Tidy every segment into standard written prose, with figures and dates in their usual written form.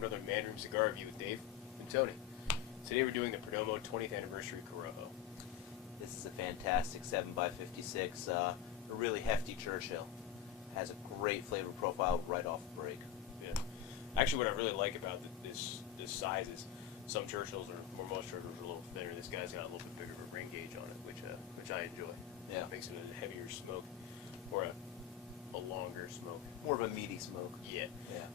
welcome to another Man Room Cigar Review with Dave and Tony. Today we're doing the Perdomo 20th Anniversary Corojo. This is a fantastic 7x56, a really hefty Churchill. Has a great flavor profile right off the break. Yeah. Actually, what I really like about this size is some Churchills most Churchills are a little thinner. This guy's got a little bit bigger of a ring gauge on it, which I enjoy. Yeah. It makes it a heavier smoke, or a longer smoke. More of a meaty smoke. Yeah.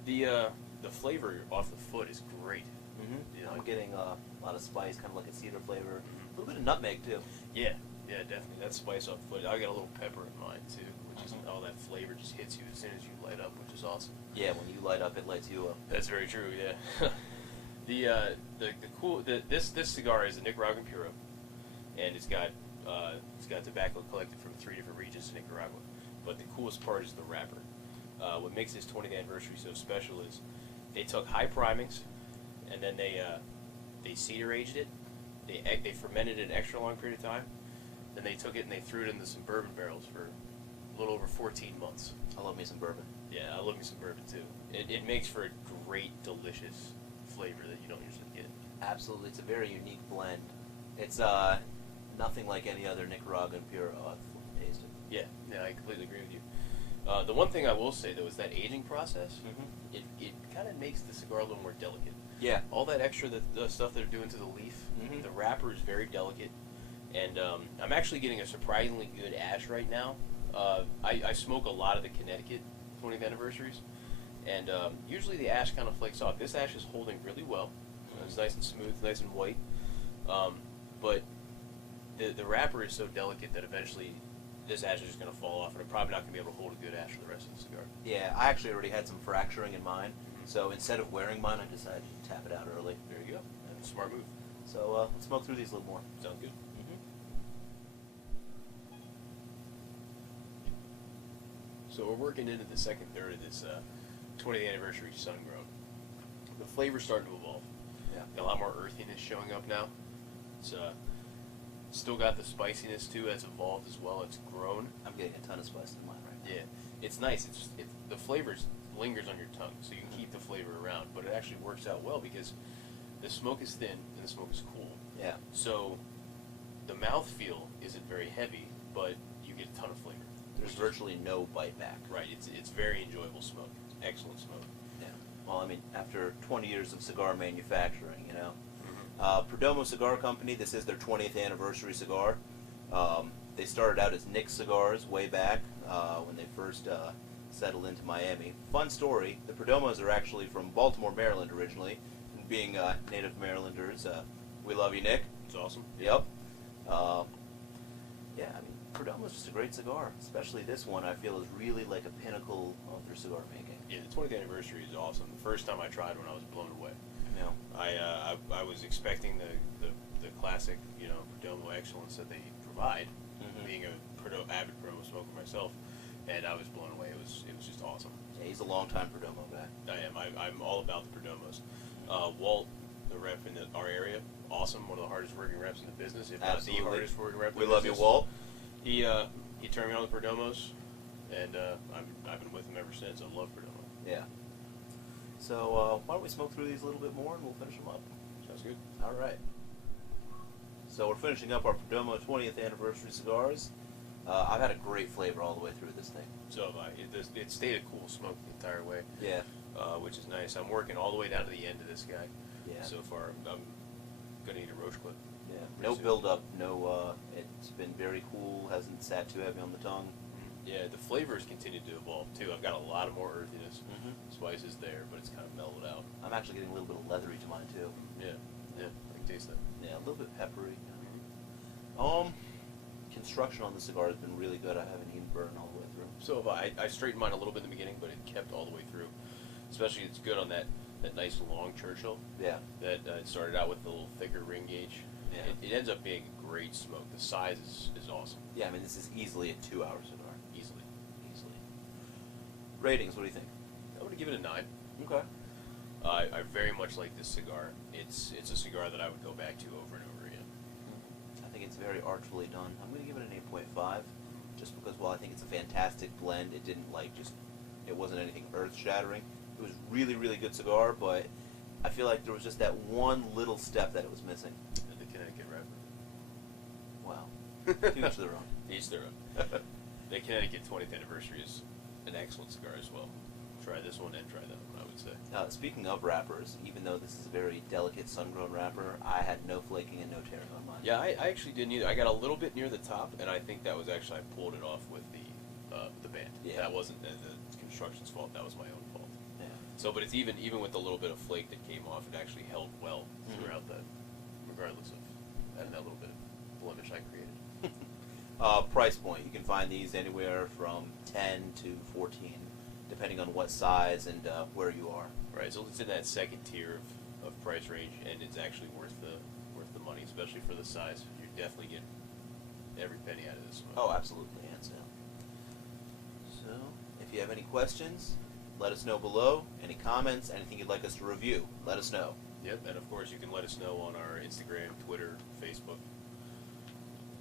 Yeah. The flavor off the foot is great. Mm-hmm. You know, I'm getting a lot of spice, kind of like a cedar flavor. A little bit of nutmeg too. Yeah, definitely. That spice off the foot. I got a little pepper in mine too, which is all that flavor just hits you as soon as you light up, which is awesome. Yeah, when you light up, it lights you up. That's very true. Yeah. This cigar is a Nicaraguan Puro, and it's got tobacco collected from 3 different regions in Nicaragua. But the coolest part is the wrapper. What makes this 20th anniversary so special is they took high primings, and then they cedar aged it. They fermented it an extra long period of time. Then they took it and they threw it into some bourbon barrels for a little over 14 months. I love me some bourbon. Yeah, I love me some bourbon too. It makes for a great, delicious flavor that you don't usually get. Absolutely, it's a very unique blend. It's nothing like any other Nicaraguan Puro I've tasted. Yeah, I completely agree with you. The one thing I will say though is that aging process. Mm-hmm. It kind of makes the cigar a little more delicate. Yeah. All that extra, the stuff they're doing to the leaf, Mm-hmm. the wrapper is very delicate, and I'm actually getting a surprisingly good ash right now. I smoke a lot of the Connecticut 20th anniversaries, and usually the ash kind of flakes off. This ash is holding really well. It's nice and smooth, nice and white, but the wrapper is so delicate that eventually this ash is just going to fall off, and I'm probably not going to be able to hold a good ash for the rest of the cigar. Yeah, I actually already had some fracturing in mine, so instead of wearing mine, I decided to tap it out early. There you go. That's a smart move. So let's smoke through these a little more. Sounds good. So we're working into the second third of this 20th anniversary Sungrown. The flavor's starting to evolve. Yeah. Got a lot more earthiness showing up now. It's still got the spiciness too. It's evolved as well. It's grown. I'm getting a ton of spice in mine right now. Yeah, it's nice. The flavor lingers on your tongue, so you can keep the flavor around. But it actually works out well because the smoke is thin and the smoke is cool. Yeah. So the mouthfeel isn't very heavy, but you get a ton of flavor. There's virtually no bite back. Right. It's very enjoyable smoke. Excellent smoke. Yeah. Well, I mean, after 20 years of cigar manufacturing, you know. Mm-hmm. Perdomo Cigar Company, this is their 20th anniversary cigar. They started out as Nick Cigars way back when they first settled into Miami. Fun story, the Perdomos are actually from Baltimore, Maryland originally. And being native Marylanders, we love you, Nick. It's awesome. Yep. Yeah, I mean, Perdomo's just a great cigar. Especially this one, I feel, is really like a pinnacle of their cigar making. Yeah, the 20th anniversary is awesome. The first time I tried one, I was blown away. You know, I was expecting the classic, Perdomo excellence that they provide, being a avid Perdomo smoker myself, and I was blown away. It was just awesome. yeah, he's a long-time Perdomo guy. I am. I'm all about the Perdomos. Walt, the rep in our area, awesome. One of the hardest working reps in the business, if not the hardest working rep. We love you, Walt. He turned me on to Perdomos, and I've been with him ever since. I love Perdomo. Yeah. So why don't we smoke through these a little bit more and we'll finish them up. Sounds good. All right. So we're finishing up our Perdomo 20th anniversary cigars. I've had a great flavor all the way through this thing. So it stayed a cool smoke the entire way. Yeah. Which is nice. I'm working all the way down to the end of this guy. Yeah. So far, I'm gonna need a roach clip. Yeah. No build-up. No. It's been very cool. Hasn't sat too heavy on the tongue. Yeah, the flavors continue to evolve too. I've got a lot of more earthiness. Mm-hmm. Spices there, but it's kind of mellowed out. I'm actually getting a little bit of leathery to mine too. Yeah, I can taste that. Yeah, a little bit peppery. Construction on the cigar has been really good. I haven't even burned all the way through. So I straightened mine a little bit in the beginning, but it kept all the way through. Especially it's good on that nice long Churchill. Yeah. That started out with a little thicker ring gauge. Yeah. It ends up being a great smoke. The size is awesome. Yeah, I mean this is easily a 2-hour cigar. Easily. Ratings, what do you think? I would give it a 9. Okay. I very much like this cigar. It's a cigar that I would go back to over and over again. I think it's very artfully done. I'm going to give it an 8.5, just because, well, I think it's a fantastic blend. It didn't it wasn't anything earth-shattering. It was really, really good cigar, but I feel like there was just that one little step that it was missing. And the Connecticut wrapper. Wow. To each their own. Each their own. The Connecticut 20th anniversary is an excellent cigar as well. Try this one and try that one, I would say. Speaking of wrappers, even though this is a very delicate sun-grown wrapper, I had no flaking and no tearing on mine. Yeah, I actually didn't either. I got a little bit near the top, and I think that was actually, I pulled it off with the band. Yeah. That wasn't the construction's fault. That was my own fault. Yeah. So, but it's even with the little bit of flake that came off, it actually held well throughout that, regardless of that little bit of blemish I created. Price point. You can find these anywhere from 10 to 14, depending on what size and where you are. Right, so it's in that second tier of price range, and it's actually worth the money, especially for the size. You definitely get every penny out of this one. Oh, absolutely, hands down. So, if you have any questions, let us know below. Any comments, anything you'd like us to review, let us know. Yep, and of course you can let us know on our Instagram, Twitter, Facebook.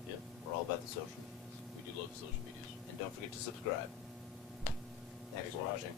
Yep, We're all about the social medias. we do love the social medias. And don't forget to subscribe. Thanks for watching.